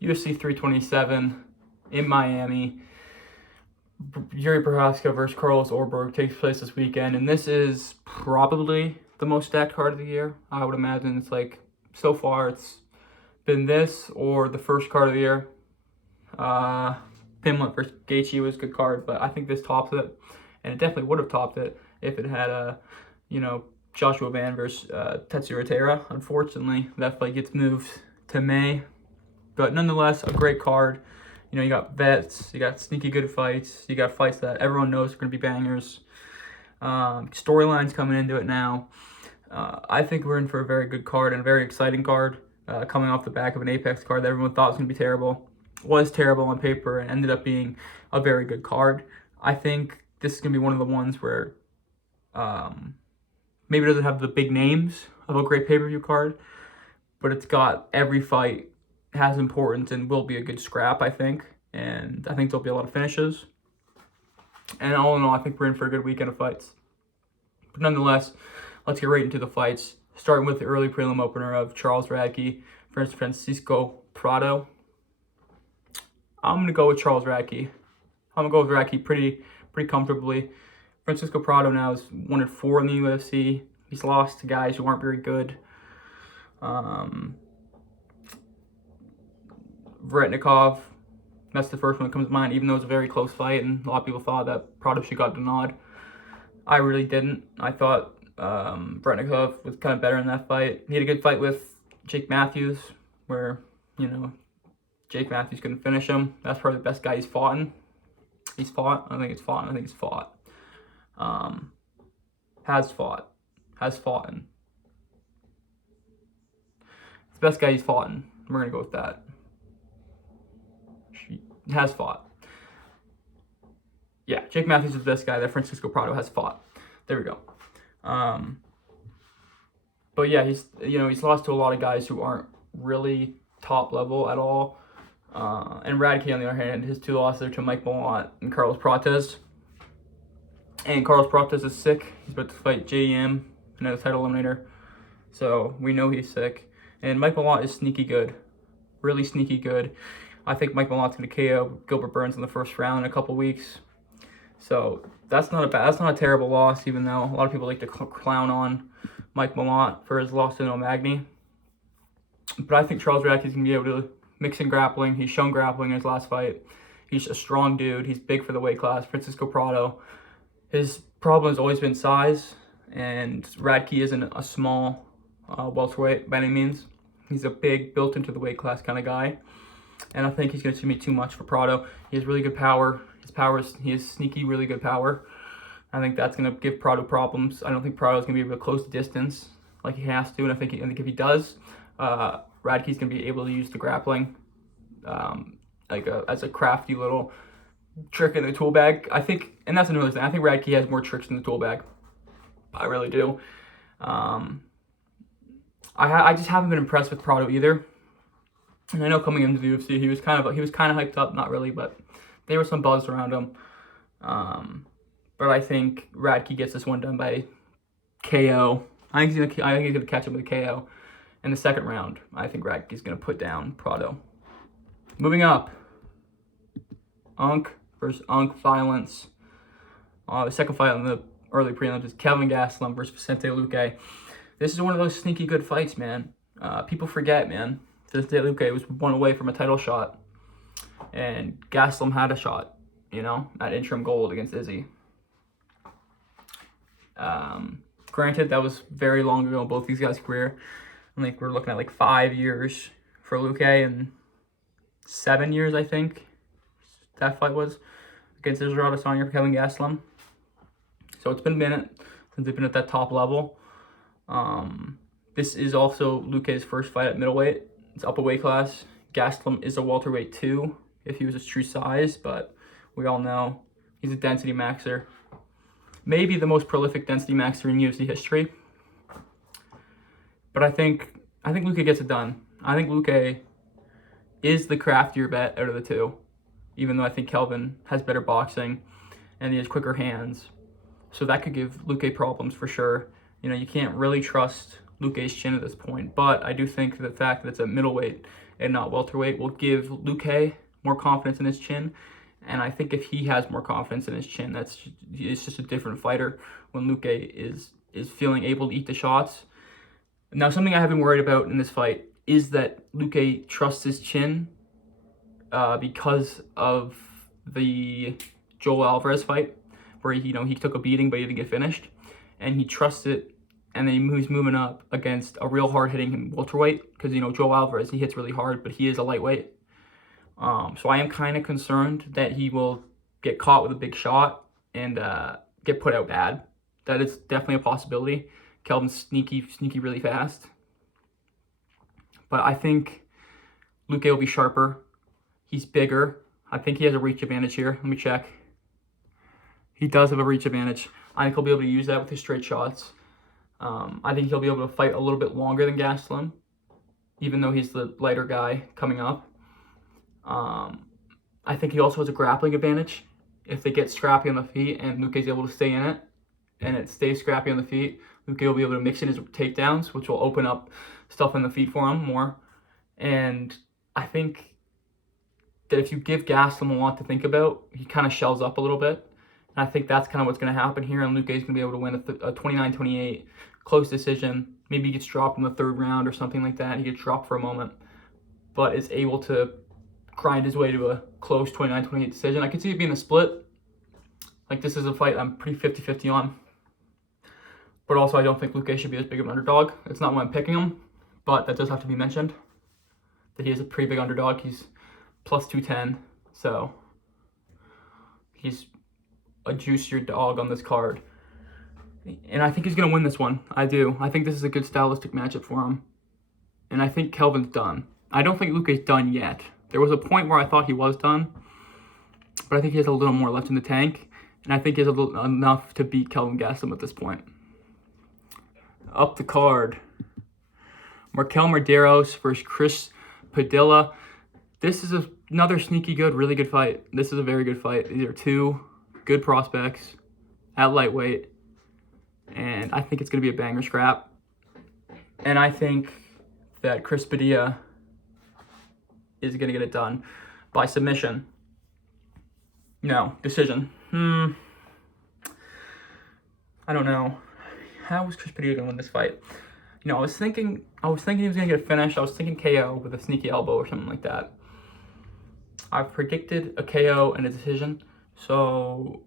UFC 327 in Miami. Jiří Procházka versus Carlos Ulberg takes place this weekend, and this is probably the most stacked card of the year. I would imagine it's like, so far it's been this or the first card of the year. Pimlet versus Gaethje was a good card, but I think this tops it, and it definitely would have topped it if it had Joshua Van versus Tetsuya Taira. Unfortunately, that fight gets moved to May, but nonetheless, a great card. You got vets, you got sneaky good fights, you got fights that everyone knows are going to be bangers. Storylines coming into it now. I think we're in for a very good card and a very exciting card, coming off the back of an Apex card that everyone thought was going to be terrible. Was terrible on paper and ended up being a very good card. I think this is going to be one of the ones where maybe it doesn't have the big names of a great pay-per-view card, but it's got every fight has importance and will be a good scrap, I think. And I think there'll be a lot of finishes. And all in all, I think we're in for a good weekend of fights. But nonetheless, let's get right into the fights, starting with the early prelim opener of Charles Radtke versus Francisco Prado. I'm going to go with Charles Radtke. I'm going to go with Radtke pretty comfortably. Francisco Prado now is 1-4 in the UFC. He's lost to guys who aren't very good. Vretnikov, that's the first one that comes to mind, even though it was a very close fight, and a lot of people thought that Prado should got the nod. I really didn't. I thought Vretnikov was kind of better in that fight. He had a good fight with Jake Matthews, where, Jake Matthews couldn't finish him. That's probably the best guy he's fought in. He's fought? I think it's fought. I think he's fought. Has fought in. It's the best guy he's fought in. We're going to go with that. Has fought. Yeah, Jake Matthews is the best guy that Francisco Prado has fought. There we go. But yeah, he's lost to a lot of guys who aren't really top level at all. And Radtke, on the other hand, his two losses are to Mike Malott and Carlos Prates. And Carlos Prates is sick. He's about to fight JM in a title eliminator. So we know he's sick. And Mike Malott is sneaky good. Really sneaky good. I think Mike Malott's going to KO Gilbert Burns in the first round in a couple weeks. So that's not a terrible loss, even though a lot of people like to clown on Mike Malott for his loss to Magny. But I think Charles Radtke is going to be able to mix in grappling. He's shown grappling in his last fight. He's a strong dude. He's big for the weight class. Francisco Prado, his problem has always been size, and Radtke isn't a small welterweight by any means. He's a big, built into the weight class kind of guy. And I think he's going to be too much for Prado. He has really good power. He has sneaky, really good power. I think that's going to give Prado problems. I don't think Prado's going to be able to close the distance like he has to. And I think if he does, Radtke's going to be able to use the grappling as a crafty little trick in the tool bag. I think, and that's another thing, I think Radtke has more tricks in the tool bag. I really do. I just haven't been impressed with Prado either. And I know coming into the UFC, he was kind of hyped up, not really, but there was some buzz around him. But I think Radtke gets this one done by KO. I think he's gonna catch him with a KO in the second round. I think Radtke's gonna put down Prado. Moving up, Unk versus Unk violence. The second fight on the early prelims is Kelvin Gastelum versus Vicente Luque. This is one of those sneaky good fights, man. People forget, man. Vicente Luque was one away from a title shot, and Gastelum had a shot, at interim gold against Izzy. Granted, that was very long ago in both these guys' career. I think we're looking at 5 years for Luque and 7 years, I think, that fight was against Israel Adesanya for Kelvin Gastelum. So it's been a minute since they've been at that top level. This is also Luque's first fight at middleweight. It's up a weight class. Gastelum is a welterweight too, if he was his true size, but we all know he's a density maxer. Maybe the most prolific density maxer in UFC history. But I think Luque gets it done. I think Luque is the craftier bet out of the two, even though I think Kelvin has better boxing and he has quicker hands. So that could give Luque problems for sure. You can't really trust Luque's chin at this point, but I do think the fact that it's a middleweight and not welterweight will give Luque more confidence in his chin. And I think if he has more confidence in his chin, it's just a different fighter when Luque is feeling able to eat the shots. Now, something I have been worried about in this fight is that Luque trusts his chin because of the Joel Alvarez fight, where he took a beating but he didn't get finished, and he trusts it, and then he's moving up against a real hard-hitting welterweight, because Joel Alvarez, he hits really hard, but he is a lightweight. So I am kind of concerned that he will get caught with a big shot and get put out bad. That is definitely a possibility. Kelvin's sneaky really fast. But I think Luque will be sharper. He's bigger. I think he has a reach advantage here. Let me check. He does have a reach advantage. I think he'll be able to use that with his straight shots. I think he'll be able to fight a little bit longer than Gastelum, even though he's the lighter guy coming up. I think he also has a grappling advantage. If they get scrappy on the feet and Luque's able to stay in it, and it stays scrappy on the feet, Luque will be able to mix in his takedowns, which will open up stuff on the feet for him more. And I think that if you give Gastelum a lot to think about, he kind of shells up a little bit. And I think that's kind of what's going to happen here, and Luque's going to be able to win a 29-28 close decision. Maybe he gets dropped in the third round or something like that. He gets dropped for a moment, but is able to grind his way to a close 29-28 decision. I could see it being a split. Like, this is a fight I'm pretty 50-50 on. But also, I don't think Luque should be as big of an underdog. It's not why I'm picking him, but that does have to be mentioned, that he is a pretty big underdog. He's plus 210, so he's a juicier dog on this card. And I think he's going to win this one. I do. I think this is a good stylistic matchup for him. And I think Kelvin's done. I don't think Luque's done yet. There was a point where I thought he was done, but I think he has a little more left in the tank, and I think he has enough to beat Kelvin Gastelum at this point. Up the card, Markel Medeiros versus Chris Padilla. This is another sneaky good, really good fight. This is a very good fight. These are two good prospects at lightweight, and I think it's going to be a banger scrap. And I think that Chris Padilla is going to get it done by submission. No, decision. I don't know. How is Chris Padilla going to win this fight? I was thinking he was going to get a finish. I was thinking KO with a sneaky elbow or something like that. I've predicted a KO and a decision, so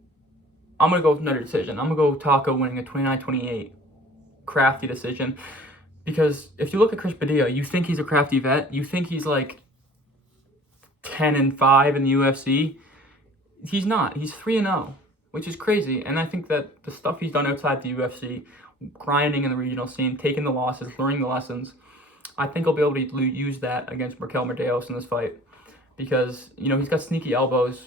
I'm going to go with another decision. I'm going to go Taco winning a 29-28 crafty decision, because if you look at Chris Padilla, you think he's a crafty vet. You think he's like 10-5 in the UFC. He's not. He's 3-0, which is crazy. And I think that the stuff he's done outside the UFC, grinding in the regional scene, taking the losses, learning the lessons, I think he'll be able to use that against Markel Medeiros in this fight, because he's got sneaky elbows.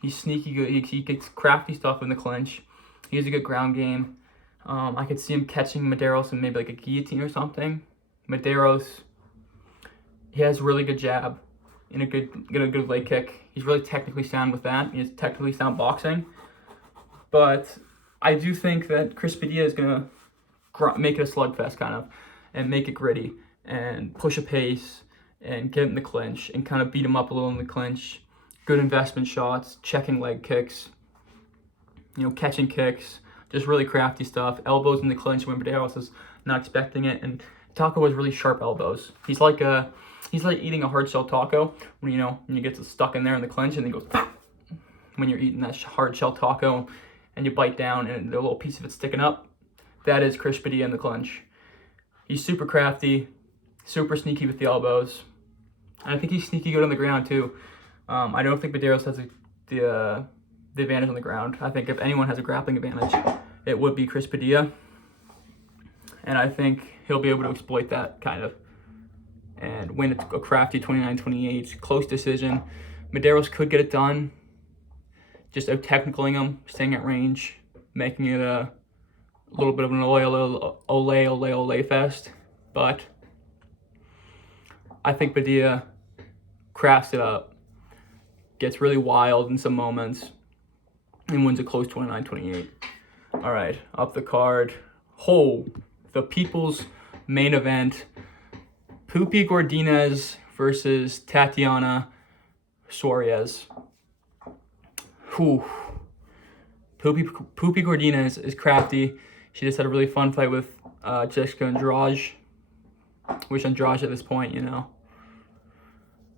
He's sneaky good. He gets crafty stuff in the clinch. He has a good ground game. I could see him catching Medeiros in maybe like a guillotine or something. Medeiros, he has really good jab and a good leg kick. He's really technically sound with that. He has technically sound boxing. But I do think that Chris Padilla is going to make it a slugfest kind of, and make it gritty and push a pace and get in the clinch and kind of beat him up a little in the clinch. Good investment shots, checking leg kicks, catching kicks, just really crafty stuff. Elbows in the clinch when Medeiros is not expecting it. And Taco has really sharp elbows. He's like eating a hard shell taco when you get stuck in there in the clinch, and then goes when you're eating that hard shell taco and you bite down and a little piece of it sticking up. That is Chris Padilla in the clinch. He's super crafty, super sneaky with the elbows. And I think he's sneaky good on the ground too. I don't think Medeiros has the advantage on the ground. I think if anyone has a grappling advantage, it would be Chris Padilla. And I think he'll be able to exploit that kind of and win a crafty 29-28 close decision. Medeiros could get it done, just out-technicaling him, staying at range, making it a little bit of an ole fest. But I think Padilla crafts it up, gets really wild in some moments, and wins a close 29-28. All right, up the card. The people's main event. Pupi Gordinez versus Tatiana Suarez. Whew. Poopy Gordina is crafty. She just had a really fun fight with Jessica Andrade. Which Andrade at this point, you know,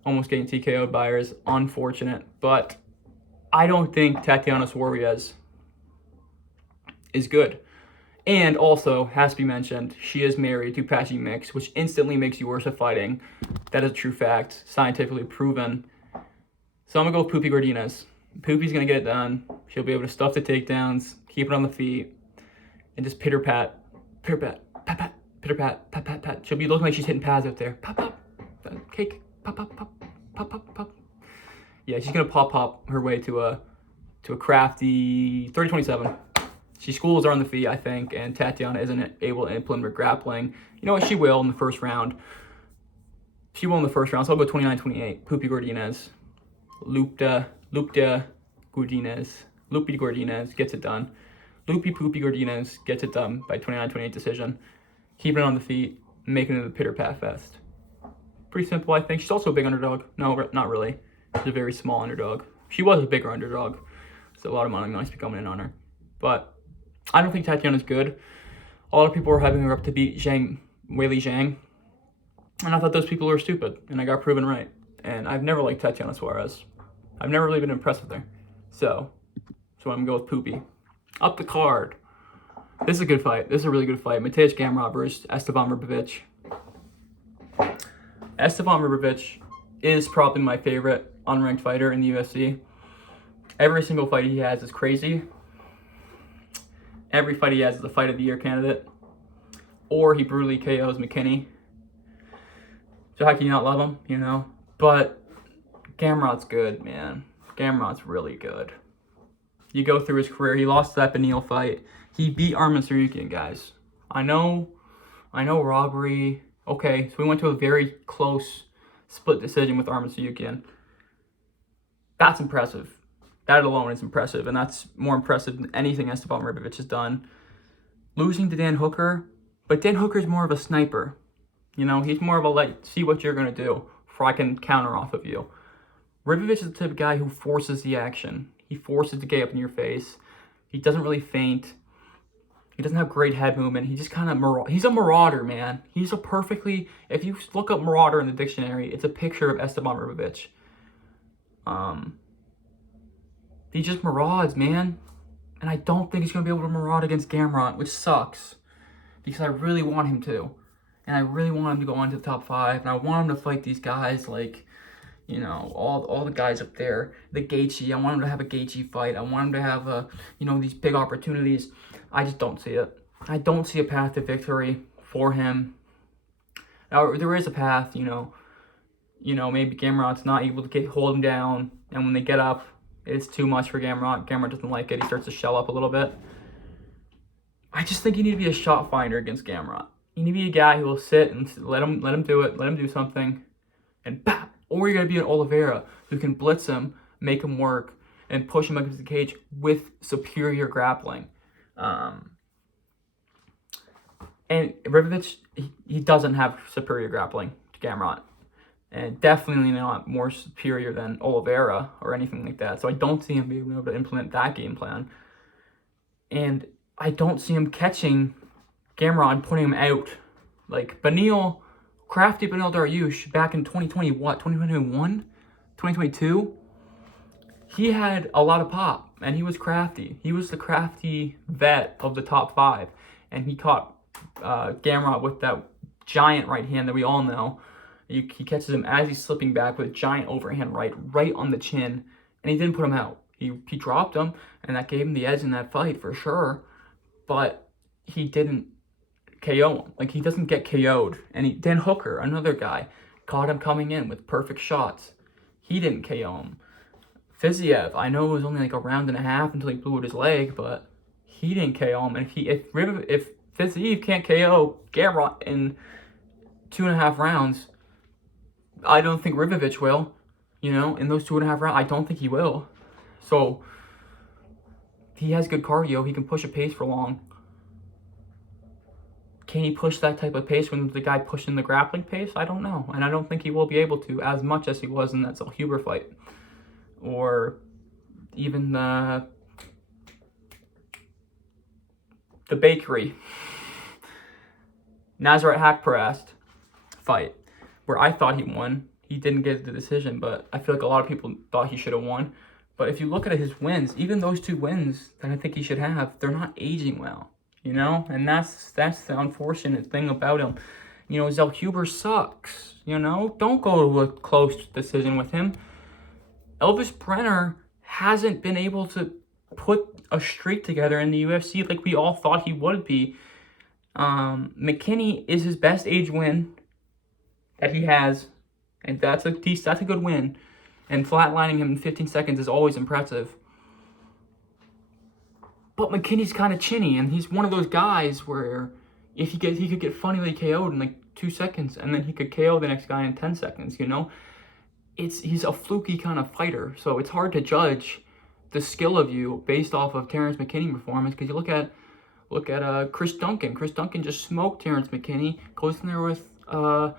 almost getting TKO'd by her is unfortunate. But I don't think Tatiana Suarez is good. And also, has to be mentioned, she is married to Patchy Mix, which instantly makes you worse at fighting. That is a true fact, scientifically proven. So I'm going to go with Poopy Gordinez. Poopy's going to get it done. She'll be able to stuff the takedowns, keep it on the feet, and just pitter-pat, pitter-pat, pat-pat, pitter-pat, pat-pat-pat. She'll be looking like she's hitting pads out there. Pop-pop, cake, pop-pop, pop, pop-pop-pop. Yeah, she's going to pop-pop her way to a crafty 30-27. She schools her on the feet, I think, and Tatiana isn't able to implement her grappling. You know what? She will in the first round. She will in the first round, so I'll go 29-28. Poopy Gordinez. Loopy Gordinez gets it done. Poopy Gordinez gets it done by 29-28 decision. Keeping it on the feet, making it a pitter-pat fest. Pretty simple, I think. She's also a big underdog. No, not really. She's a very small underdog. She was a bigger underdog, so a lot of money might be coming in on her. But I don't think Tatiana's good. A lot of people were hyping her up to beat Weili Zhang. And I thought those people were stupid. And I got proven right. And I've never liked Tatiana Suarez. I've never really been impressed with her. So I'm going to go with Poopy. Up the card. This is a good fight. This is a really good fight. Mateusz Gamrot versus Esteban Ribovic. Esteban Ribovic is probably my favorite unranked fighter in the UFC. Every single fight he has is crazy. Every fight he has is a fight of the year candidate. Or he brutally KOs McKinney. So how can you not love him, you know? But Gamrot's good, man. Gamrot's really good. You go through his career. He lost that Beneil fight. He beat Arman Tsarukyan, guys. I know robbery. Okay, so we went to a very close split decision with Arman Tsarukyan. That's impressive. That alone is impressive, and that's more impressive than anything Esteban Ribovic has done. Losing to Dan Hooker, but Dan Hooker's more of a sniper. You know, he's more of a see what you're going to do before I can counter off of you. Ribovic is the type of guy who forces the action. He forces the gate up in your face. He doesn't really feint. He doesn't have great head movement. He just kind of he's a marauder, man. He's a perfectly, if you look up marauder in the dictionary, it's a picture of Esteban Ribovic. He just marauds, man. And I don't think he's going to be able to maraud against Gamrot, which sucks. Because I really want him to. And I really want him to go on to the top 5. And I want him to fight these guys like, you know, all the guys up there. The Gaethje. I want him to have a Gaethje fight. I want him to have, these big opportunities. I just don't see it. I don't see a path to victory for him. Now, there is a path, maybe Gamrot's not able to hold him down. And when they get up, it's too much for Gamrot. Gamrot doesn't like it. He starts to shell up a little bit. I just think you need to be a shot finder against Gamrot. You need to be a guy who will sit and let him do it, let him do something, and bap. Or you're going to be an Oliveira who can blitz him, make him work, and push him against the cage with superior grappling. And Ribovic, he doesn't have superior grappling to Gamrot. And definitely not more superior than Oliveira or anything like that. So I don't see him being able to implement that game plan. And I don't see him catching Gamrot and putting him out. Like crafty Beneil Dariush back in 2021? 2022? He had a lot of pop, and he was crafty. He was the crafty vet of the top 5. And he caught Gamrot with that giant right hand that we all know. He catches him as he's slipping back with a giant overhand right on the chin, and he didn't put him out. He dropped him, and that gave him the edge in that fight for sure, but he didn't KO him. Like, he doesn't get KO'd. And Dan Hooker, another guy, caught him coming in with perfect shots. He didn't KO him. Fiziev, I know it was only like a round and a half until he blew out his leg, but he didn't KO him. And if Fiziev can't KO Gamrot in 2.5 rounds, I don't think Ribovic will, in those 2.5 rounds. I don't think he will. So, he has good cardio. He can push a pace for long. Can he push that type of pace when the guy pushing the grappling pace? I don't know. And I don't think he will be able to as much as he was in that Zellhuber fight. Or even the bakery. Nasrat Haqparast fight, where I thought he won. He didn't get the decision, but I feel like a lot of people thought he should have won. But if you look at his wins, even those 2 wins that I think he should have, they're not aging well, you know? And that's the unfortunate thing about him. You know, Zellhuber sucks, you know? Don't go to a close decision with him. Elvis Brenner hasn't been able to put a streak together in the UFC like we all thought he would be. McKinney is his best age win that he has, and that's a good win. And flatlining him in 15 seconds is always impressive. But McKinney's kind of chinny, and he's one of those guys where if he could get funnily KO'd in like 2 seconds, and then he could KO the next guy in 10 seconds. You know, he's a fluky kind of fighter, so it's hard to judge the skill of you based off of Terrence McKinney performance, because you look at Chris Duncan. Chris Duncan just smoked Terrence McKinney, goes in there with Renato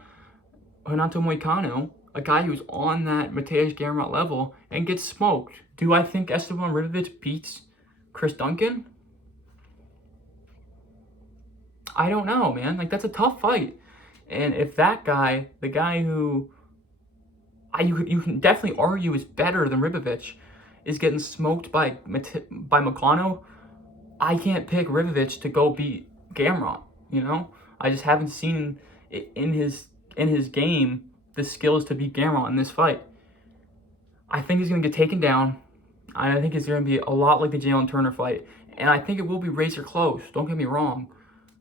Moicano, a guy who's on that Mateusz Gamrot level, and gets smoked. Do I think Esteban Ribovic beats Chris Duncan? I don't know, man. Like, that's a tough fight. And if that guy, the guy who you can definitely argue is better than Ribovic, is getting smoked by Moicano, I can't pick Ribovic to go beat Gamrot, you know? I just haven't seen it in his game the skills to beat Gamrot in this fight. I think he's going to get taken down. I think it's going to be a lot like the Jalen Turner fight. And I think it will be razor close, don't get me wrong.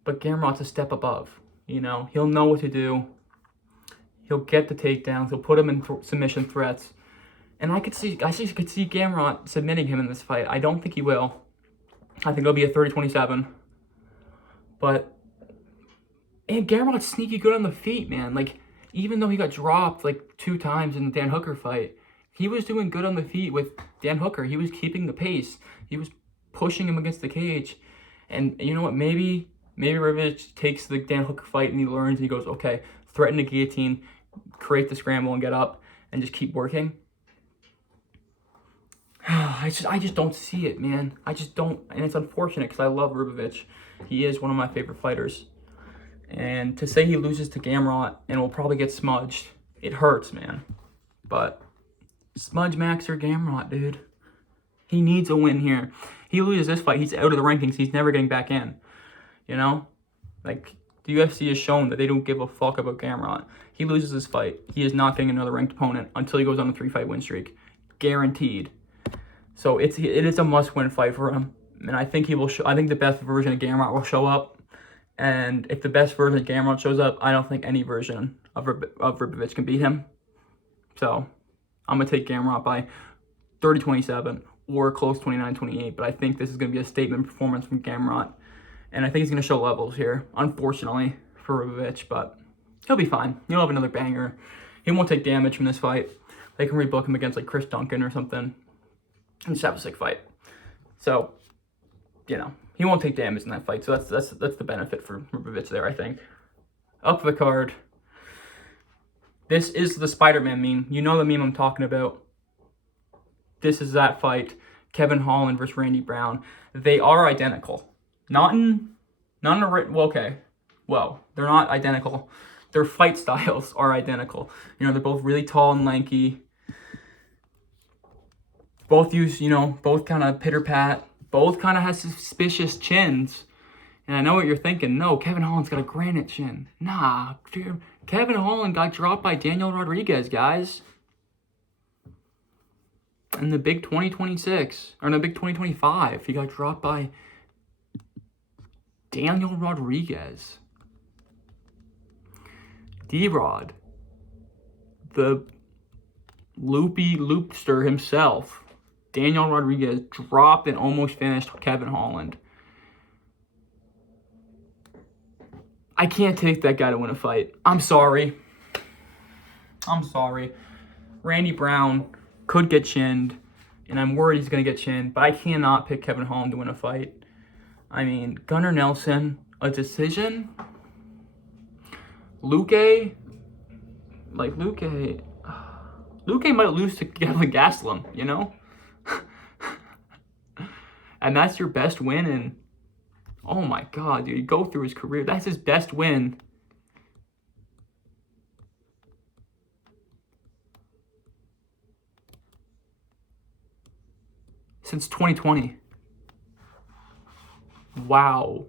But Gamrot's a step above, you know? He'll know what to do. He'll get the takedowns. He'll put him in submission threats. And I could see Gamrot submitting him in this fight. I don't think he will. I think it'll be a 30-27. But Gamrot's sneaky good on the feet, man. Like, even though he got dropped like 2 times in the Dan Hooker fight, he was doing good on the feet with Dan Hooker. He was keeping the pace. He was pushing him against the cage. And you know what? Maybe Ribovic takes the Dan Hooker fight and he learns and he goes, okay, threaten the guillotine, create the scramble and get up and just keep working. I just don't see it, man. I just don't, and it's unfortunate because I love Ribovic. He is one of my favorite fighters. And to say he loses to Gamrot and will probably get smudged, it hurts, man. But smudge Max or Gamrot, dude. He needs a win here. He loses this fight, he's out of the rankings. He's never getting back in. You know? Like, the UFC has shown that they don't give a fuck about Gamrot. He loses this fight, he is not getting another ranked opponent until he goes on a 3-fight win streak. Guaranteed. So it is a must-win fight for him. And I think he will I think the best version of Gamrot will show up. And if the best version of Gamrot shows up, I don't think any version of Ribovic can beat him. So I'm going to take Gamrot by 30-27 or close 29-28. But I think this is going to be a statement performance from Gamrot. And I think he's going to show levels here, unfortunately, for Ribovic. But he'll be fine. He'll have another banger. He won't take damage from this fight. They can rebook him against like Chris Duncan or something and just have a sick fight. So, you know, he won't take damage in that fight. So that's the benefit for Ribovic there, I think. Up the card. This is the Spider-Man meme. You know the meme I'm talking about. This is that fight. Kevin Holland versus Randy Brown. They are identical. Well, okay. Well, they're not identical. Their fight styles are identical. You know, they're both really tall and lanky. Both use, you know, both kind of pitter-pat. Both kind of have suspicious chins. And I know what you're thinking. No, Kevin Holland's got a granite chin. Nah, dude. Kevin Holland got dropped by Daniel Rodriguez, guys. In the big 2026. Or in the big 2025. He got dropped by Daniel Rodriguez. D-Rod. The loopy loopster himself. Daniel Rodriguez dropped and almost finished Kevin Holland. I can't take that guy to win a fight. I'm sorry. Randy Brown could get chinned, and I'm worried he's going to get chinned, but I cannot pick Kevin Holland to win a fight. I mean, Gunnar Nelson, a decision? Luque might lose to Kevin Gastelum, you know? And that's your best win, and oh my God, dude, you go through his career. That's his best win. Since 2020. Wow.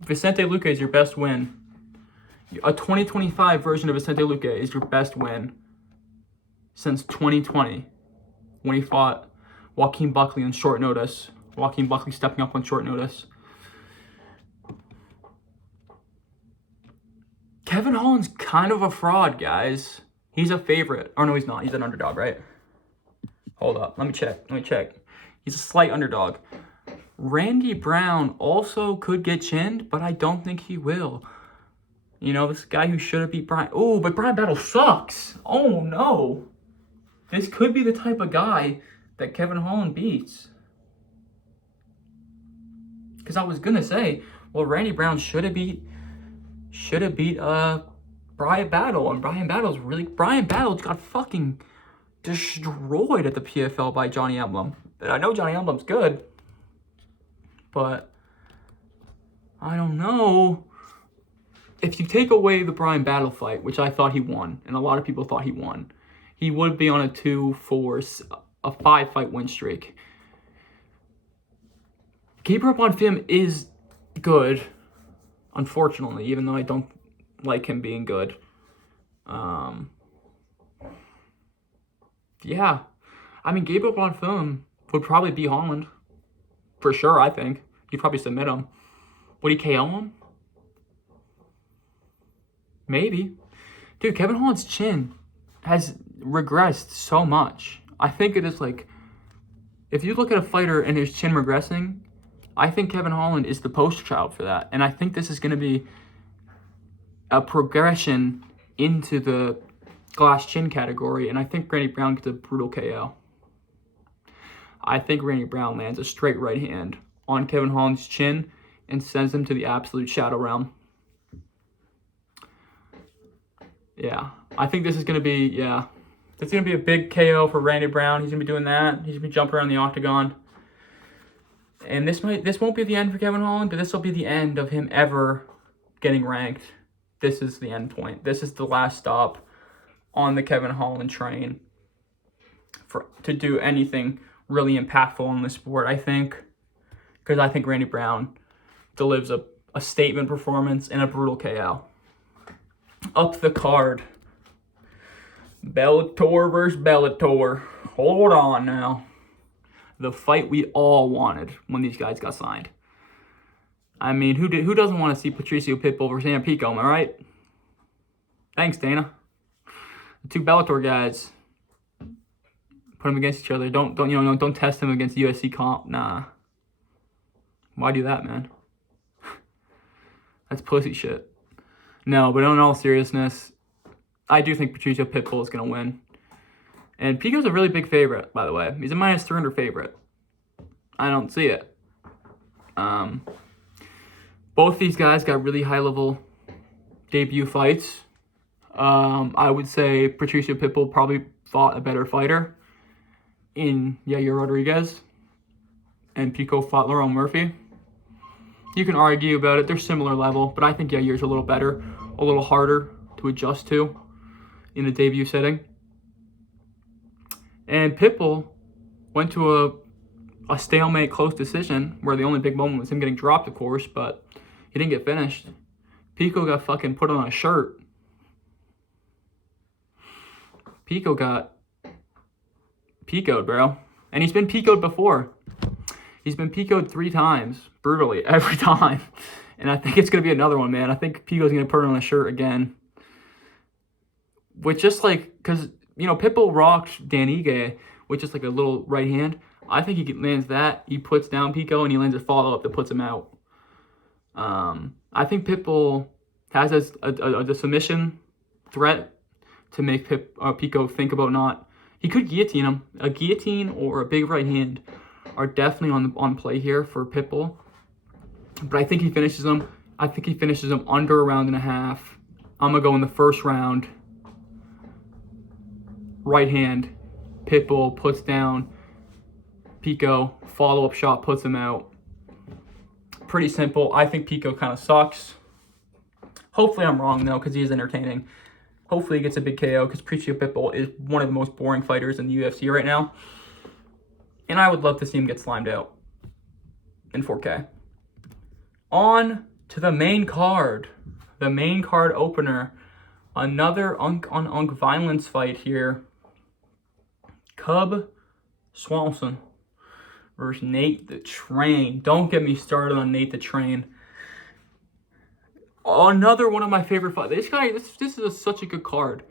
Vicente Luque is your best win. A 2025 version of Vicente Luque is your best win since 2020, when he fought Joaquin Buckley on short notice. Joaquin Buckley stepping up on short notice. Kevin Holland's kind of a fraud, guys. He's a favorite. Oh, no, he's not. He's an underdog, right? Hold up. Let me check. He's a slight underdog. Randy Brown also could get chinned, but I don't think he will. You know, this guy who should have beat Brian. Oh, but Brian Battle sucks. Oh, no. This could be the type of guy that Kevin Holland beats. Because I was going to say, well, Randy Brown should have beat Brian Battle. And Brian Battle's got fucking destroyed at the PFL by Johnny Emblem. And I know Johnny Emblem's good, but I don't know. If you take away the Brian Battle fight, which I thought he won, and a lot of people thought he won, he would be on a 5-fight win streak. Gabriel Bonfim is good, unfortunately, even though I don't like him being good. Yeah. I mean, Gabriel Bonfim would probably beat Holland. For sure, I think. He'd probably submit him. Would he KO him? Maybe. Dude, Kevin Holland's chin has regressed so much. I think it is like, if you look at a fighter and his chin regressing, I think Kevin Holland is the poster child for that. And I think this is going to be a progression into the glass chin category. And I think Randy Brown gets a brutal KO. I think Randy Brown lands a straight right hand on Kevin Holland's chin and sends him to the absolute shadow realm. Yeah, I think this is going to be, it's going to be a big KO for Randy Brown. He's going to be doing that. He's going to be jumping around the octagon. And this won't be the end for Kevin Holland, but this will be the end of him ever getting ranked. This is the end point. This is the last stop on the Kevin Holland train to do anything really impactful in the sport, I think. Because I think Randy Brown delivers a statement performance and a brutal KO. Up the card. Bellator versus Bellator. Hold on now. The fight we all wanted when these guys got signed. I mean, who doesn't want to see Patricio Pitbull versus Sam Pico, am I right? Thanks, Dana. The two Bellator guys. Put them against each other. Don't test them against UFC comp. Nah. Why do that, man? That's pussy shit. No, but in all seriousness, I do think Patricio Pitbull is going to win. And Pico's a really big favorite, by the way. He's a minus 300 favorite. I don't see it. Both these guys got really high-level debut fights. I would say Patricio Pitbull probably fought a better fighter in Yair Rodriguez. And Pico fought Lerone Murphy. You can argue about it. They're similar level, but I think Yair's a little better, a little harder to adjust to in the debut setting. And Pitbull went to a stalemate close decision where the only big moment was him getting dropped, of course, but he didn't get finished. Pico got fucking put on a shirt. Pico got Pico'd, bro. And he's been Pico'd before. He's been Pico'd 3 times, brutally, every time. And I think it's going to be another one, man. I think Pico's going to put it on a shirt again. With just like, because, Pitbull rocked Dan Ige with just like a little right hand. I think he lands that. He puts down Pico and he lands a follow-up that puts him out. I think Pitbull has a submission threat to make Pico think about not. He could guillotine him. A guillotine or a big right hand are definitely on play here for Pitbull. But I think he finishes him. I think he finishes him under a round and a half. I'm going to go in the first round. Right hand. Pitbull puts down Pico. Follow-up shot puts him out. Pretty simple. I think Pico kind of sucks. Hopefully I'm wrong, though, because he is entertaining. Hopefully he gets a big KO, because Prichio Pitbull is one of the most boring fighters in the UFC right now. And I would love to see him get slimed out in 4K. On to the main card. The main card opener. Another unk-on-unk violence fight here. Cub Swanson versus Nate the Train. Don't get me started on Nate the Train. Another one of my favorite fights. This is such a good card.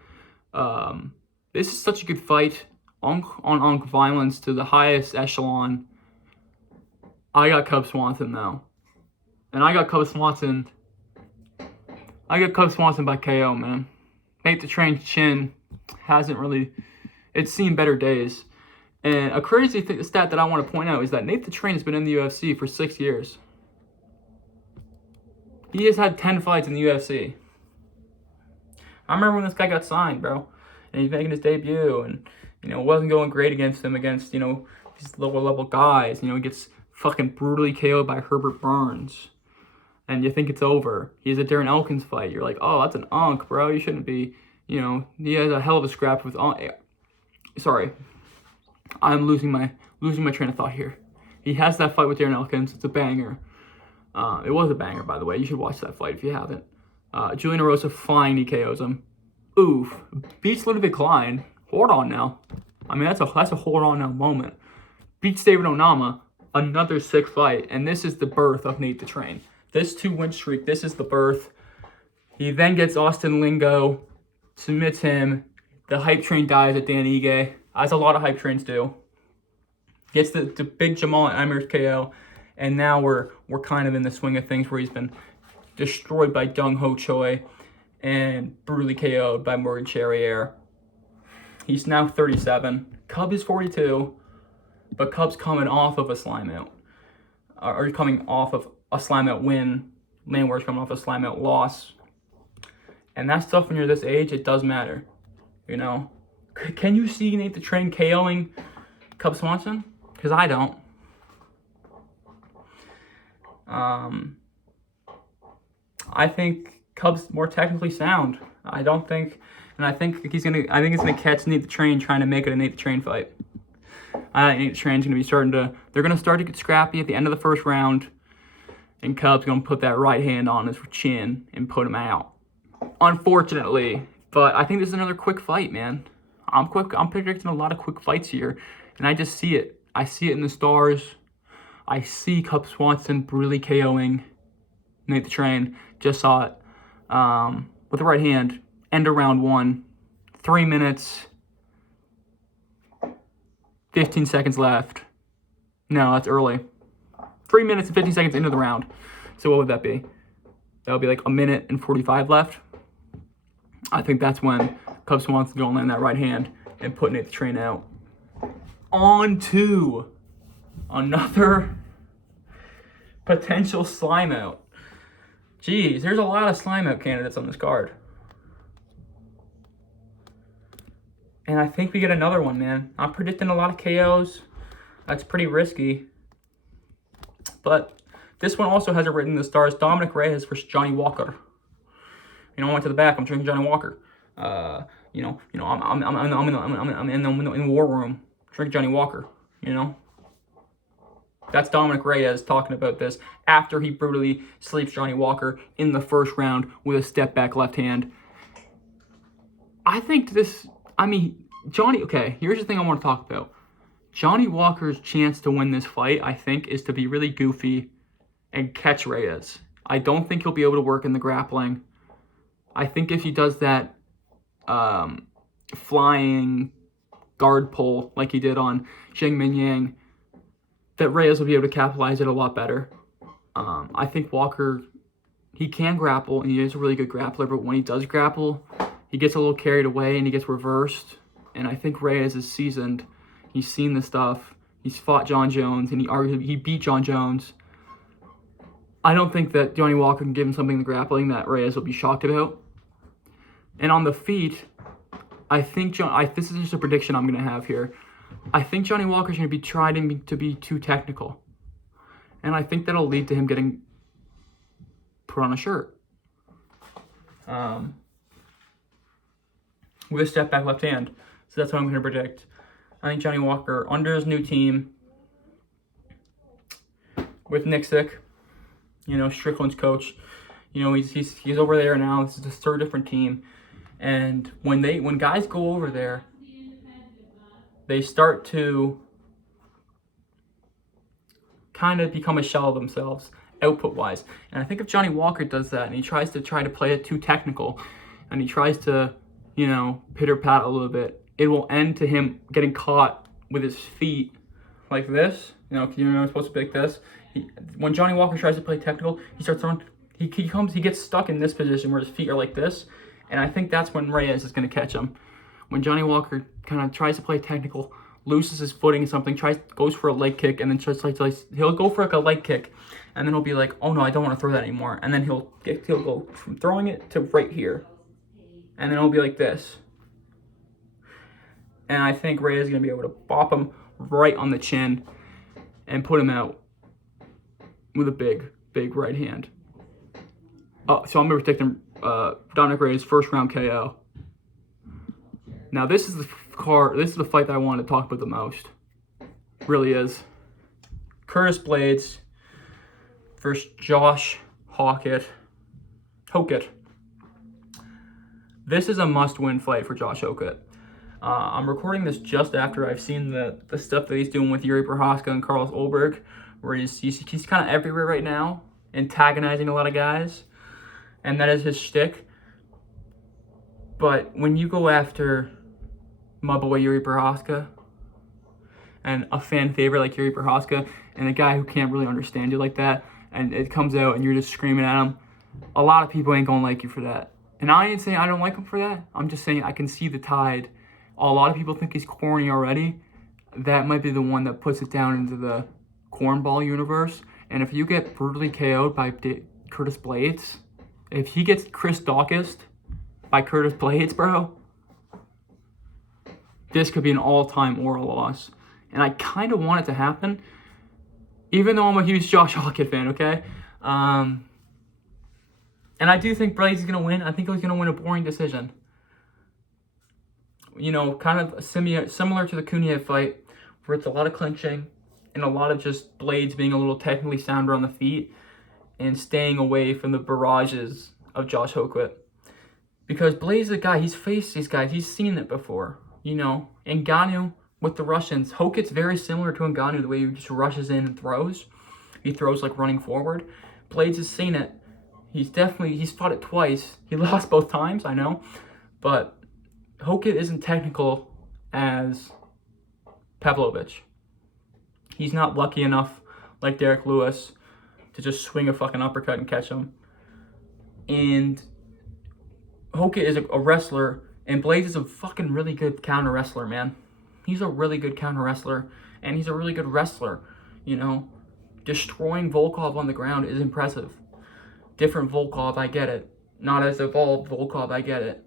This is such a good fight. Unk violence to the highest echelon. I got Cub Swanson though. And I got Cub Swanson by KO, man. Nate the Train's chin hasn't really, it's seen better days. And a crazy stat that I want to point out is that Nate the Train has been in the UFC for 6 years. He has had 10 fights in the UFC. I remember when this guy got signed, bro. And he's making his debut. And, it wasn't going great against him, these lower level guys. He gets fucking brutally KO'd by Herbert Burns. And you think it's over. He has a Darren Elkins fight. You're like, oh, that's an unk, bro. You shouldn't be, he has a hell of a scrap with, sorry. I'm losing my train of thought here. He has that fight with Darren Elkins. It's a banger. It was a banger, by the way. You should watch that fight if you haven't. Julian Erosa flying KOs him. Oof. Beats Ludwig Klein. Hold on now. That's a hold on now moment. Beats David Onama. Another sick fight. And this is the birth of Nate the Train. This 2-win streak, this is the birth. He then gets Austin Lingo. Submits him. The hype train dies at Dan Ige. As a lot of hype trains do. Gets the big Jamal Emmers KO. And now we're kind of in the swing of things where he's been destroyed by Dong Ho Choi and brutally KO'd by Morgan Charriere. He's now 37. Cub is 42, but Cub's coming off of a slime out. Or coming off of a slime out win. Landwehr's coming off a slime out loss. And that stuff when you're this age, it does matter. Can you see Nate the Train KOing Cub Swanson? Because I don't. I think Cub's more technically sound. I think it's gonna catch Nate the Train trying to make it a Nate the Train fight. I think Nate the Train's gonna be they're gonna start to get scrappy at the end of the first round, and Cub's gonna put that right hand on his chin and put him out. Unfortunately, but I think this is another quick fight, man. I'm predicting a lot of quick fights here, and I just see it. I see it in the stars. I see Cub Swanson brutally KOing Nate the Train. Just saw it with the right hand. End of round 1. 3 minutes. 15 seconds left. No, that's early. 3 minutes and 15 seconds into the round. So what would that be? That would be like a minute and 45 left. I think that's when Cub Swanson's going to land that right hand and put Nate the Train out. On to another potential slime out. Jeez, there's a lot of slime out candidates on this card. And I think we get another one, man. I'm predicting a lot of KOs. That's pretty risky. But this one also has it written in the stars. Dominic Reyes versus Johnny Walker. I went to the back. I'm drinking Johnny Walker. I'm in the war room. Drink Johnny Walker. That's Dominic Reyes talking about this after he brutally sleeps Johnny Walker in the first round with a step back left hand. I think Johnny, okay, here's the thing I want to talk about. Johnny Walker's chance to win this fight, I think, is to be really goofy and catch Reyes. I don't think he'll be able to work in the grappling. I think if he does that flying guard pull like he did on Zheng Mingyang, that Reyes will be able to capitalize it a lot better. I think Walker, he can grapple, and he is a really good grappler, but when he does grapple, he gets a little carried away and he gets reversed. And I think Reyes is seasoned. He's seen the stuff. He's fought John Jones, and he beat John Jones. I don't think that Johnny Walker can give him something in the grappling that Reyes will be shocked about. And on the feet, I think this is just a prediction I'm going to have here. I think Johnny Walker's going to be trying to be too technical. And I think that'll lead to him getting put on a shirt. With a step back left hand. So that's what I'm going to predict. I think Johnny Walker, under his new team, with Nixick, Strickland's coach, he's over there now. This is his third different team. And when guys go over there, they start to kind of become a shell of themselves, output-wise. And I think if Johnny Walker does that, and he tries to play it too technical, and he tries to, pitter-pat a little bit, it will end to him getting caught with his feet like this. You're supposed to be like this. When Johnny Walker tries to play technical, he starts throwing. He gets stuck in this position where his feet are like this, and I think that's when Reyes is going to catch him. When Johnny Walker kind of tries to play technical, loses his footing or something, goes for a leg kick, and then he'll go for like a leg kick, and then he'll be like, oh no, I don't want to throw that anymore, and then he'll go from throwing it to right here, and then it'll be like this. And I think Reyes is going to be able to bop him right on the chin and put him out with a big, big right hand. So I'm going to predict Dominic Reyes first round KO. Now this is the fight that I want to talk about the most. Really is. Curtis Blades versus Josh Hokett. This is a must-win fight for Josh Hokett. I'm recording this just after I've seen the stuff that he's doing with Jiří Procházka and Carlos Ulberg, where he's kind of everywhere right now, antagonizing a lot of guys, and that is his shtick. But when you go after my boy Jiří Procházka, and a fan favorite like Jiří Procházka, and a guy who can't really understand you like that, and it comes out and you're just screaming at him, a lot of people ain't gonna like you for that. And I ain't saying I don't like him for that. I'm just saying I can see the tide. A lot of people think he's corny already. That might be the one that puts it down into the cornball universe. And if you get brutally KO'd by Curtis Blades, if he gets Chris Dawkins by Curtis Blades, bro, this could be an all-time oral loss. And I kind of want it to happen, even though I'm a huge Josh Hokett fan, okay? And I do think Blades is going to win. I think he's going to win a boring decision. Kind of similar to the Kuniev fight, where it's a lot of clinching and a lot of just Blades being a little technically sounder on the feet and staying away from the barrages of Josh Hokett. Because Blades is a guy, he's faced these guys, he's seen it before. Ngannou with the Russians, Hokett's very similar to Ngannou, the way he just rushes in and throws. He throws like running forward. Blades has seen it. He's fought it twice. He lost both times, I know. But Hokett isn't technical as Pavlovich. He's not lucky enough, like Derek Lewis, to just swing a fucking uppercut and catch him. And Hokett is a wrestler, and Blades is a fucking really good counter wrestler, man. He's a really good counter wrestler, and he's a really good wrestler. Destroying Volkov on the ground is impressive. Different Volkov, I get it. Not as evolved Volkov, I get it.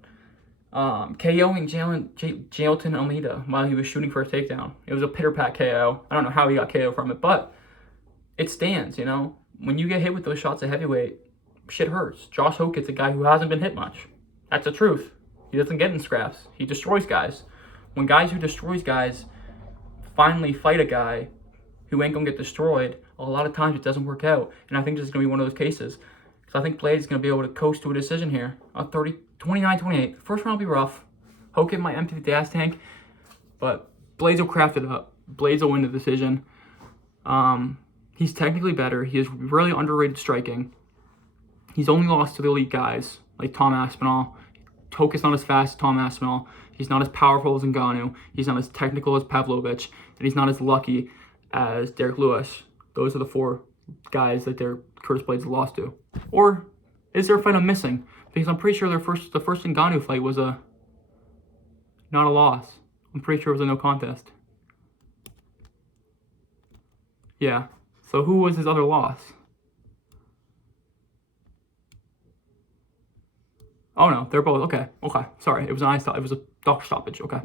KOing Jailton Almeida while he was shooting for a takedown. It was a pitter-pat KO. I don't know how he got KO from it, but it stands, When you get hit with those shots at heavyweight, shit hurts. Josh Hokett's a guy who hasn't been hit much. That's the truth. He doesn't get in scraps. He destroys guys. When guys who destroys guys finally fight a guy who ain't gonna get destroyed, a lot of times it doesn't work out. And I think this is gonna be one of those cases. Because I think Blades is gonna be able to coast to a decision here. 29-28. First round will be rough. Hokett might empty the gas tank, but Blades will craft it up. Blades will win the decision. He's technically better. He has really underrated striking. He's only lost to the elite guys like Tom Aspinall. Hokett's not as fast as Tom Aspinall. He's not as powerful as Ngannou. He's not as technical as Pavlovich. And he's not as lucky as Derek Lewis. Those are the four guys that Curtis Blades lost to. Or is there a fight I'm missing? Because I'm pretty sure the first Ngannou fight was not a loss. I'm pretty sure it was a no contest. Yeah. So who was his other loss? Oh no, they're both okay. Sorry, it was an eye stop. It was a doctor stoppage. Okay.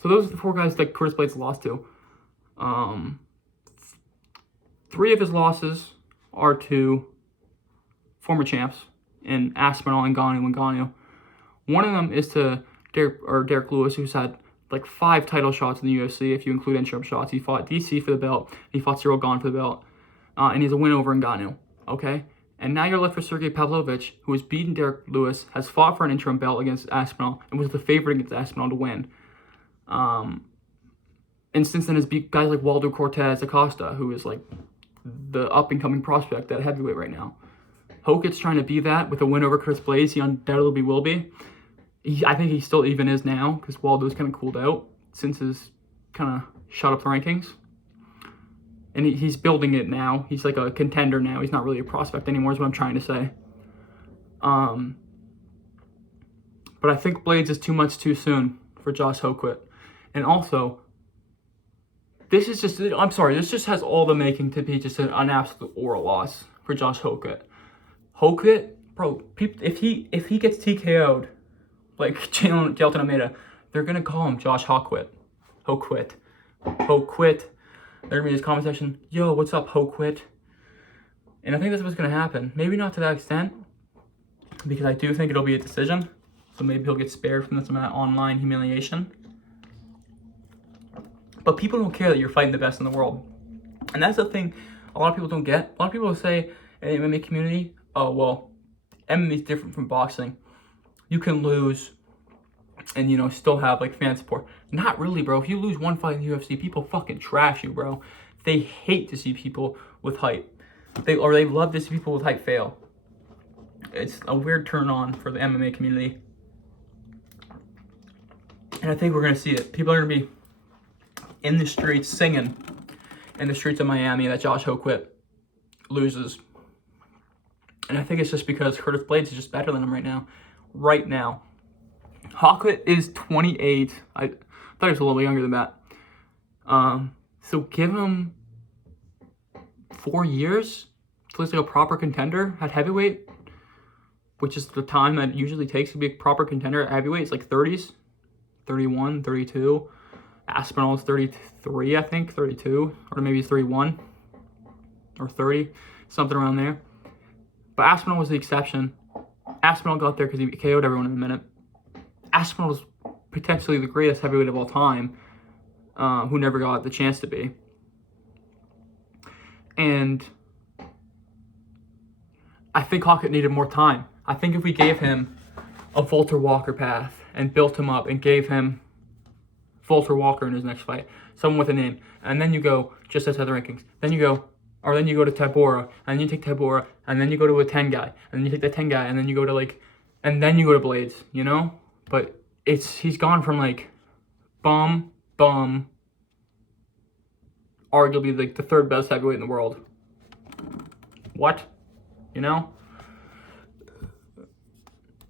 So those are the 4 guys that Curtis Blades lost to. 3 of his losses are to former champs in Aspinall and Ngannou. One of them is to Derek Lewis, who's had like 5 title shots in the UFC if you include interim shots. He fought DC for the belt. He fought Cyril Gane for the belt. And he's a win over Ngannou. Okay? And now you're left with Sergey Pavlovich, who has beaten Derek Lewis, has fought for an interim belt against Aspinall, and was the favorite against Aspinall to win. And since then has beat guys like Waldo Cortez Acosta, who is like the up-and-coming prospect at heavyweight right now. Hokit's trying to be that with a win over Chris Blades. He undoubtedly will be. I think he still even is now, because Waldo's kind of cooled out since his kind of shot up the rankings. And he's building it now. He's like a contender now. He's not really a prospect anymore is what I'm trying to say. But I think Blades is too much too soon for Josh Hokit. And also, this just has all the making to be just an absolute oral loss for Josh Hokit. Hokit, bro, if he gets TKO'd, like Jailton Almeida, they're going to call him Josh Hokit. They're going to be in his comment section, yo, what's up, Hokit? And I think that's what's going to happen. Maybe not to that extent, because I do think it'll be a decision. So maybe he'll get spared from some of that online humiliation. But people don't care that you're fighting the best in the world. And that's the thing a lot of people don't get. A lot of people say in the MMA community, oh, well, MMA is different from boxing. You can lose and, you know, still have, like, fan support. Not really, bro. If you lose one fight in the UFC, people fucking trash you, bro. They hate to see people with hype. They love to see people with hype fail. It's a weird turn on for the MMA community. And I think we're going to see it. People are going to be in the streets singing in the streets of Miami that Josh Hokit loses. And I think it's just because Curtis Blades is just better than him right now. Right now. Hokit is 28. I thought he was a little younger than that. So give him 4 years to look like a proper contender at heavyweight, which is the time that it usually takes to be a proper contender at heavyweight. It's like 30s, 31, 32. Aspinall is 33, I think, 32, or maybe he's 31 or 30, something around there. But Aspinall was the exception. Aspinall got there because he KO'd everyone in a minute. Aspinall was potentially the greatest heavyweight of all time, who never got the chance to be. And I think Hokit needed more time. I think if we gave him a Walter Walker path and built him up and gave him Walter Walker in his next fight, someone with a name, and then you go just outside the rankings. Then you go to Tabora, and you take Tabora, and then you go to a 10 guy, and then you take the 10 guy, and then you go to and then you go to Blades, you know? But he's gone from bum, arguably the 3rd best heavyweight in the world. What? You know?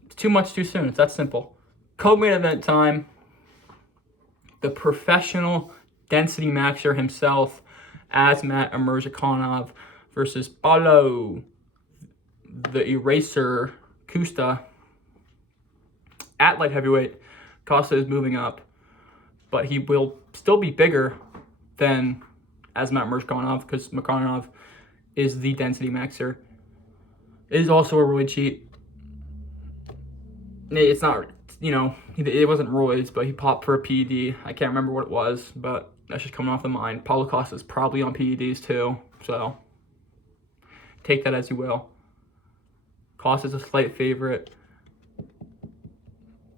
It's too much too soon. It's that simple. Co-main event time. The professional density maxer himself, Azmat Amirzakanov versus Paulo, the Eraser Custa. At light heavyweight, Costa is moving up, but he will still be bigger than Azmat Amirzakanov because Amirzakanov is the density maxer. It is also a roid cheat. It's not, it wasn't roids, but he popped for a PED. I can't remember what it was, but that's just coming off the mind. Paulo Costa is probably on PEDs too, so take that as you will. Costa's a slight favorite.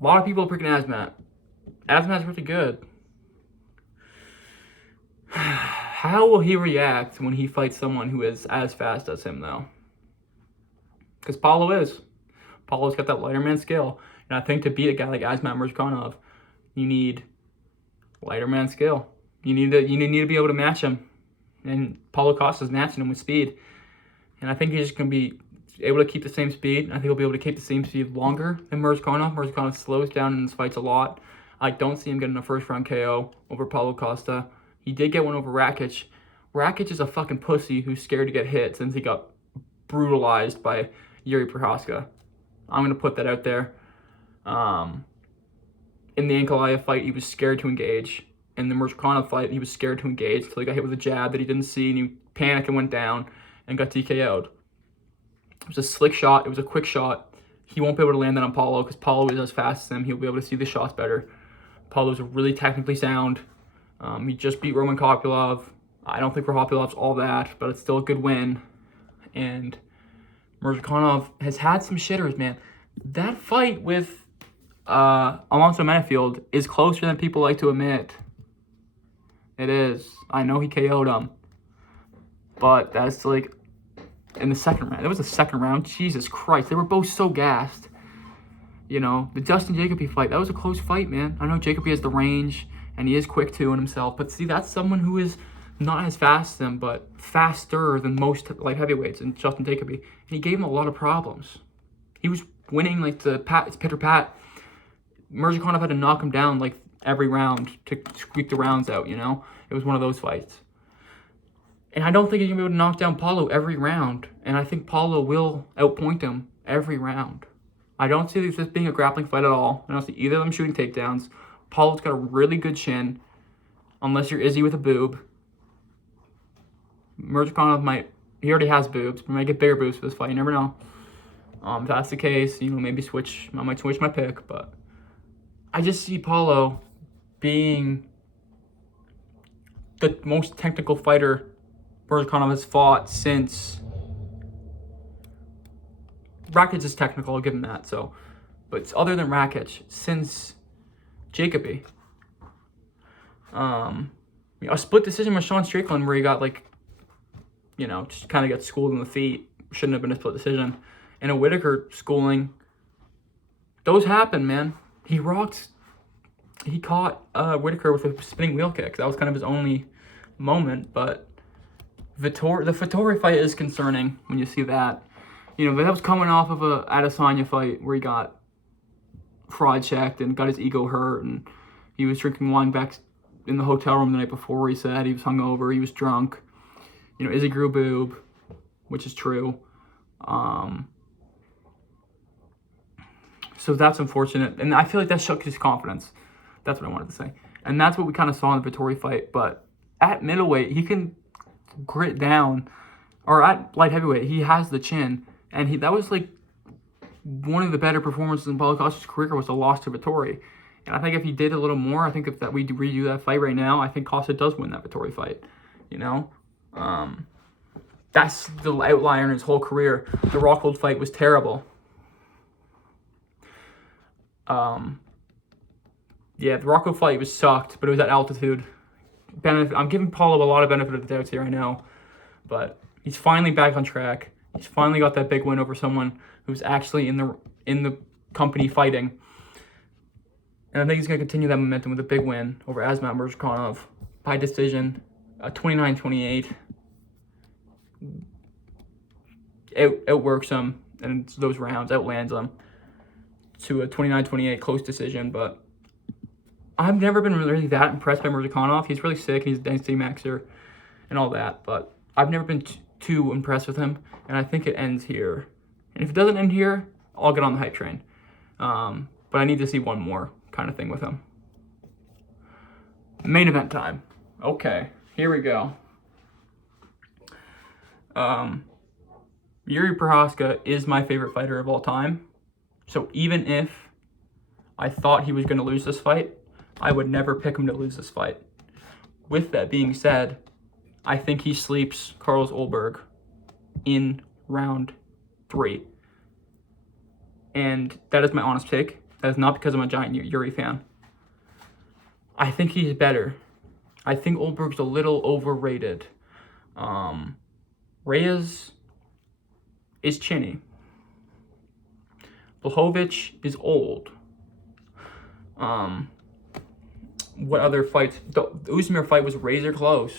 A lot of people are picking Azmat. Azmat's really good. How will he react when he fights someone who is as fast as him, though? Because Paulo is. Paulo's got that lighter man skill. And I think to beat a guy like Azmat Amirzakanov, you need lighter man skill. You need to be able to match him. And Paulo Costa's matching him with speed. And I think he's just going to be able to keep the same speed. I think he'll be able to keep the same speed longer than Amirzakanov. Amirzakanov slows down in his fights a lot. I don't see him getting a first-round KO over Paulo Costa. He did get one over Rakic. Rakic is a fucking pussy who's scared to get hit since he got brutalized by Jiří Procházka. I'm going to put that out there. In the Ankalaev fight, he was scared to engage. In the Murzakanov fight, he was scared to engage until he got hit with a jab that he didn't see, and he panicked and went down and got TKO'd. It was a slick shot. It was a quick shot. He won't be able to land that on Paulo because Paulo is as fast as him. He'll be able to see the shots better. Paulo's really technically sound. He just beat Roman Kopylov. I don't think Kopylov's all that, but it's still a good win. And Murzakanov has had some shitters, man. That fight with Alonso Menafield is closer than people like to admit. It is. I know he KO'd him. But that's like in the second round. It was the second round. Jesus Christ. They were both so gassed. You know, the Dustin Jacoby fight, that was a close fight, man. I know Jacoby has the range, and he is quick too in himself. But see, that's someone who is not as fast as him, but faster than most light heavyweights, and Justin Jacoby. And he gave him a lot of problems. He was winning like it's pitter-pat. Murzakanov had to knock him down like every round to squeak the rounds out, you know? It was one of those fights. And I don't think he's going to be able to knock down Paulo every round. And I think Paulo will outpoint him every round. I don't see this being a grappling fight at all. I don't see either of them shooting takedowns. Paulo's got a really good chin, unless you're Izzy with a boob. Murzakanov might, he already has boobs, but might get bigger boobs for this fight. You never know. If that's the case, you know, maybe I might switch my pick, but I just see Paulo being the most technical fighter Murzakanov has fought since. Rakic is technical, I'll give him that. So, but other than Rakic, since Jacoby, a split decision with Sean Strickland where he got like, you know, just kind of got schooled in the feet. Shouldn't have been a split decision. And a Whitaker schooling. Those happen, man. He caught Whitaker with a spinning wheel kick. That was kind of his only moment. But the Vettori fight is concerning when you see that. You know, but that was coming off of a Adesanya fight where he got fraud checked and got his ego hurt, and he was drinking wine back in the hotel room the night before. He said he was hungover, he was drunk. You know, Izzy grew a boob, which is true. So that's unfortunate, and I feel like that shook his confidence. That's what I wanted to say, and that's what we kind of saw in the Vettori fight. But at middleweight, he can grit down, or at light heavyweight, he has the chin. And that was like one of the better performances in Paulo Costa's career was a loss to Vettori. And I think if he did a little more, I think if we redo that fight right now, I think Costa does win that Vettori fight. You know? That's the outlier in his whole career. The Rockhold fight was terrible. Yeah, the Rockhold fight was sucked, but it was at altitude. I'm giving Paulo a lot of benefit of the doubt here, I know. But he's finally back on track. He's finally got that big win over someone who's actually in the company fighting. And I think he's going to continue that momentum with a big win over Asmat Murzakanov by decision, 29-28. Outworks him in those rounds, outlands him to a 29-28 close decision. But I've never been really that impressed by Murzakanov. He's really sick. He's a density maxer and all that. But I've never been too impressed with him. And I think it ends here. And if it doesn't end here, I'll get on the hype train. But I need to see one more kind of thing with him. Main event time. Okay, here we go. Jiří Procházka is my favorite fighter of all time. So even if I thought he was going to lose this fight, I would never pick him to lose this fight. With that being said, I think he sleeps Carlos Ulberg in round 3. And that is my honest take. That is not because I'm a giant Jiří fan. I think he's better. I think Ulberg's a little overrated. Reyes is chinny. Blachowicz is old. What other fights? The Uzmir fight was razor close.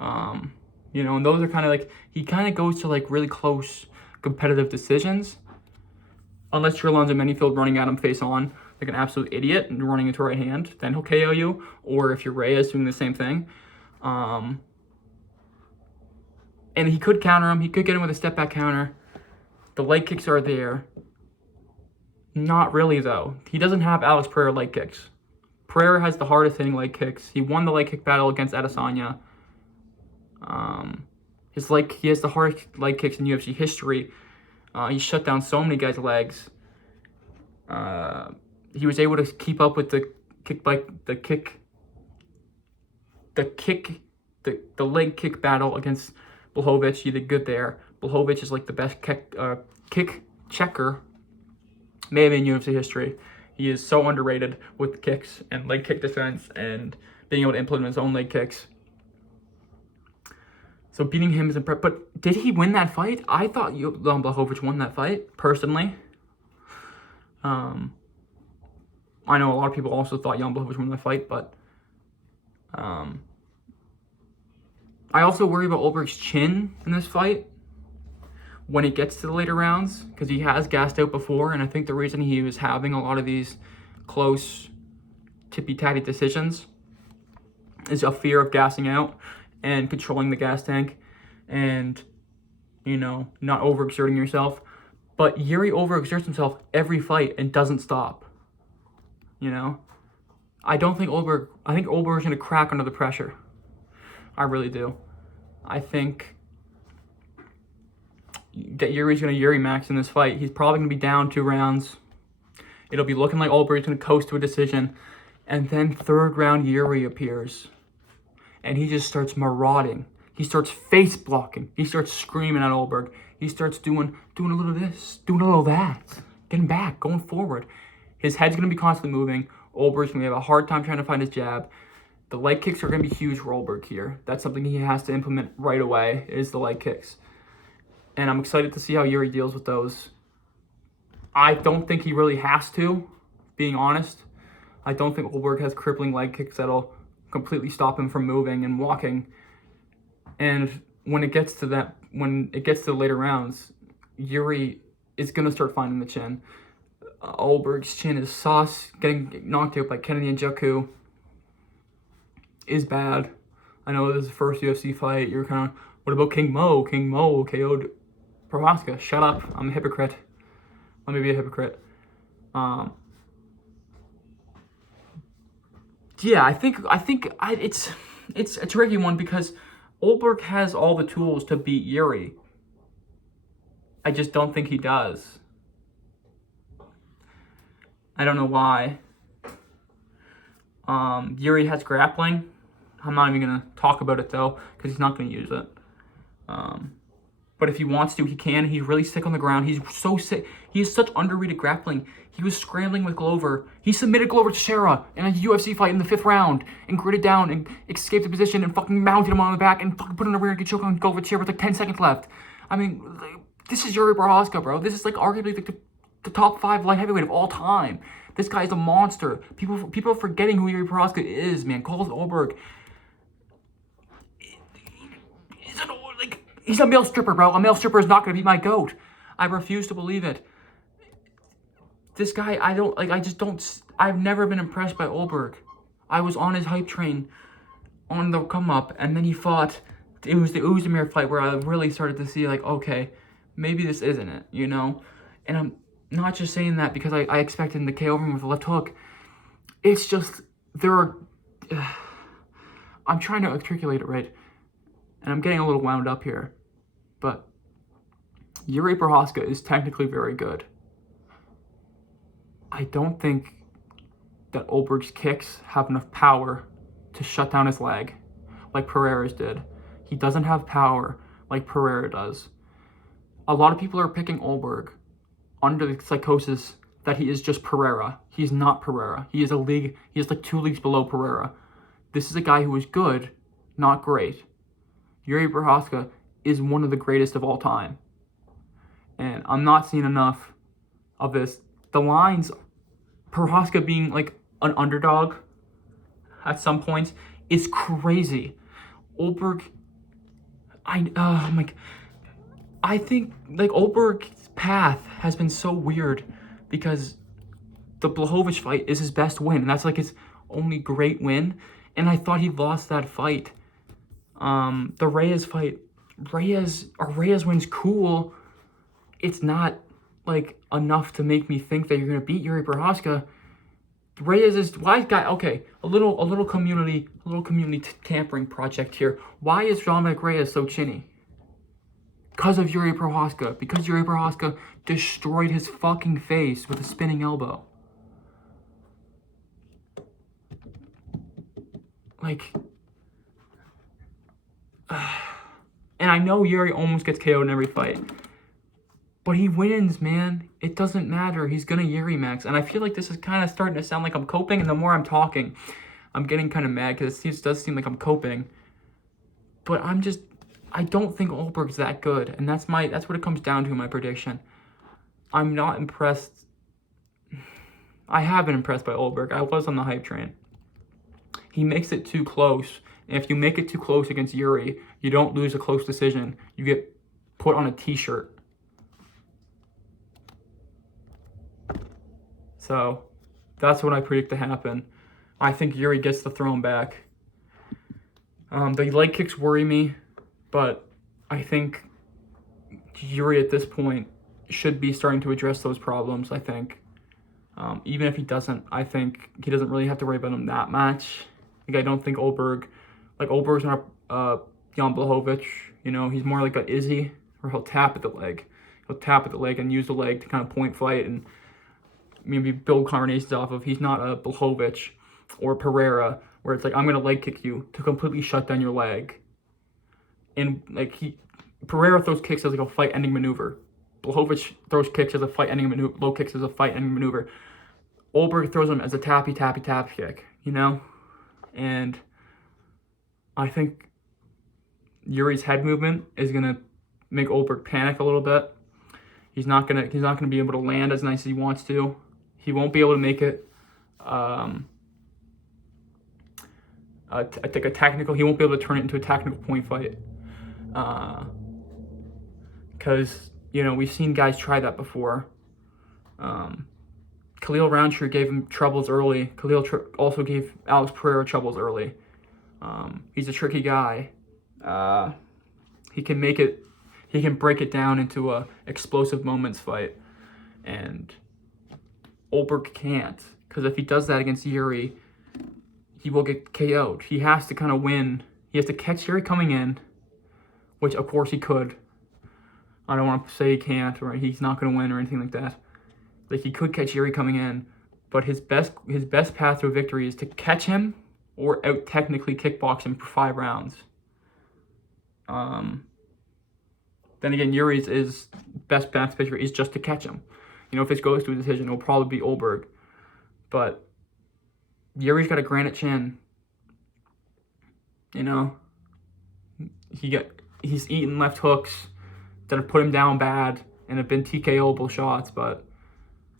You know, and those are kind of like, he kind of goes to like really close competitive decisions. Unless you're Alonzo Menafield running at him face on like an absolute idiot and running into right hand, then he'll KO you. Or if you're Reyes doing the same thing. And he could counter him. He could get him with a step back counter. The leg kicks are there. Not really, though. He doesn't have Alex Pereira leg kicks. Pereira has the hardest hitting leg kicks. He won the leg kick battle against Adesanya. He has the hardest leg kicks in UFC history. He shut down so many guys' legs. He was able to keep up with the leg kick battle against Blachowicz. He did good there. Blachowicz is like the best kick checker maybe in UFC history. He is so underrated with kicks and leg kick defense and being able to implement his own leg kicks. So beating him is impressive. But did he win that fight? I thought Blachowicz won that fight, personally. I know a lot of people also thought Jan Blachowicz won that fight, but I also worry about Ulberg's chin in this fight when it gets to the later rounds, because he has gassed out before, and I think the reason he was having a lot of these close, tippy-tatty decisions is a fear of gassing out and controlling the gas tank and, not overexerting yourself. But Jiří overexerts himself every fight and doesn't stop. I think Ulberg's going to crack under the pressure. I really do. I think that Jiří's going to Jiří Max in this fight. He's probably going to be down 2 rounds. It'll be looking like Ulberg's going to coast to a decision. And then 3rd round Jiří appears. And he just starts marauding. He starts face blocking. He starts screaming at Ulberg. He starts doing a little of this, doing a little of that. Getting back, going forward. His head's going to be constantly moving. Ulberg's going to have a hard time trying to find his jab. The leg kicks are going to be huge for Ulberg here. That's something he has to implement right away, is the leg kicks. And I'm excited to see how Jiří deals with those. I don't think he really has to, being honest. I don't think Ulberg has crippling leg kicks that'll completely stop him from moving and walking. And when it gets to the later rounds, Jiří is going to start finding the chin. Ulberg's chin is sauce. Getting knocked out by Kennedy and Njoku is bad. I know this is the first UFC fight. You're kind of, what about King Mo? King Mo KO'd Procházka. Shut up. I'm a hypocrite. Let me be a hypocrite. Yeah, I think it's a tricky one because Ulberg has all the tools to beat Jiří. I just don't think he does. I don't know why. Jiří has grappling. I'm not even going to talk about it, though, because he's not going to use it. But if he wants to, he can. He's really sick on the ground. He's so sick. He has such underrated grappling. He was scrambling with Glover. He submitted Glover to Shera in a UFC fight in the 5th round and gritted down and escaped the position and fucking mounted him on the back and fucking put him in a rear naked choke on Glover Shera with like 10 seconds left. I mean, this is Jiří Procházka, bro. This is like arguably the top 5 light heavyweight of all time. This guy's a monster. People are forgetting who Jiří Procházka is, man. Calls Ulberg. He's a male stripper, bro. A male stripper is not going to be my GOAT. I refuse to believe it. This guy, I've never been impressed by Ulberg. I was on his hype train on the come up, and then he fought. It was the Uzdemir fight where I really started to see, like, okay, maybe this isn't it, And I'm not just saying that because I expected him to KO him with a left hook. It's just, I'm trying to articulate it right, and I'm getting a little wound up here. But Jiří Procházka is technically very good. I don't think that Ulberg's kicks have enough power to shut down his leg like Pereira's did. He doesn't have power like Pereira does. A lot of people are picking Ulberg under the psychosis that he is just Pereira. He's not Pereira. He is like 2 leagues below Pereira. This is a guy who is good, not great. Jiří Procházka is one of the greatest of all time. And I'm not seeing enough of this. The lines, Procházka being like an underdog at some points is crazy. Ulberg, I think like Ulberg's path has been so weird because the Blachowicz fight is his best win, and that's like his only great win. And I thought he lost that fight. The Reyes fight, Reyes win's cool. It's not like enough to make me think that you're gonna beat Jiří Procházka. Reyes is why guy. Okay, a little community tampering project here. Why is Dominic Reyes so chinny? Because of Jiří Procházka. Because Jiří Procházka destroyed his fucking face with a spinning elbow. Like, and I know Jiří almost gets KO'd in every fight. But he wins, man. It doesn't matter. He's gonna Jiří Max. And I feel like this is kind of starting to sound like I'm coping. And the more I'm talking, I'm getting kind of mad because it does seem like I'm coping. But I don't think Ulberg's that good. And that's what it comes down to in my prediction. I'm not impressed. I have been impressed by Ulberg. I was on the hype train. He makes it too close. And if you make it too close against Jiří, you don't lose a close decision. You get put on a t-shirt. So, that's what I predict to happen. I think Jiří gets the throne back. The leg kicks worry me, but I think Jiří at this point should be starting to address those problems, I think. Even if he doesn't, I think he doesn't really have to worry about them that much. Like, I don't think Ulberg's not Jan Blachowicz, you know, he's more like a Izzy, where he'll tap at the leg. He'll tap at the leg and use the leg to kind of point fight and maybe build combinations off of. He's not a Blachowicz or Pereira, where it's like, I'm going to leg kick you to completely shut down your leg. And like Pereira throws kicks as like a fight-ending maneuver. Blachowicz throws kicks as a fight-ending maneuver, low kicks as a fight-ending maneuver. Ulberg throws them as a tap kick, you know? And I think Jiří's head movement is going to make Ulberg panic a little bit. He's not gonna be able to land as nice as he wants to. He won't be able to make it a technical. He won't be able to turn it into a technical point fight. Because you know, we've seen guys try that before. Khalil Roundtree gave him troubles early. Khalil also gave Alex Pereira troubles early. He's a tricky guy. He can make it. He can break it down into a explosive moments fight, and Ulberg can't, because if he does that against Jiří, he will get KO'd. He has to kind of win. He has to catch Jiří coming in, which of course he could. I don't want to say he can't or he's not going to win or anything like that. Like, he could catch Jiří coming in, but his best path to a victory is to catch him or out technically kickbox him for 5 rounds. Then again, Jiří's best path to victory is just to catch him. You know, if this goes to a decision, it'll probably be Ulberg. But Jiří's got a granite chin. You know, he's eaten left hooks that have put him down bad and have been TKO'able shots, but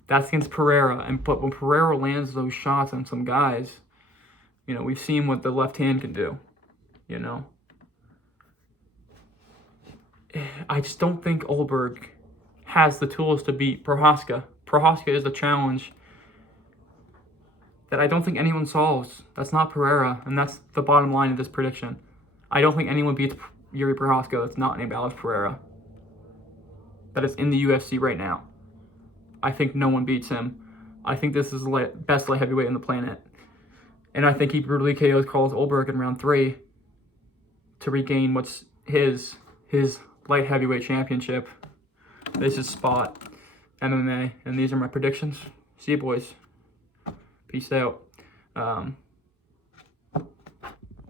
that's against Pereira. But when Pereira lands those shots on some guys, you know, we've seen what the left hand can do, you know. I just don't think Ulberg has the tools to beat Procházka. Procházka is a challenge that I don't think anyone solves. That's not Pereira, and that's the bottom line of this prediction. I don't think anyone beats Jiří Procházka that's not named Alex Pereira, that is in the UFC right now. I think no one beats him. I think this is the best light heavyweight on the planet. And I think he brutally KOs Carlos Ulberg in round 3 to regain what's his light heavyweight championship. This is Spot MMA, and these are my predictions. See you, boys. Peace out.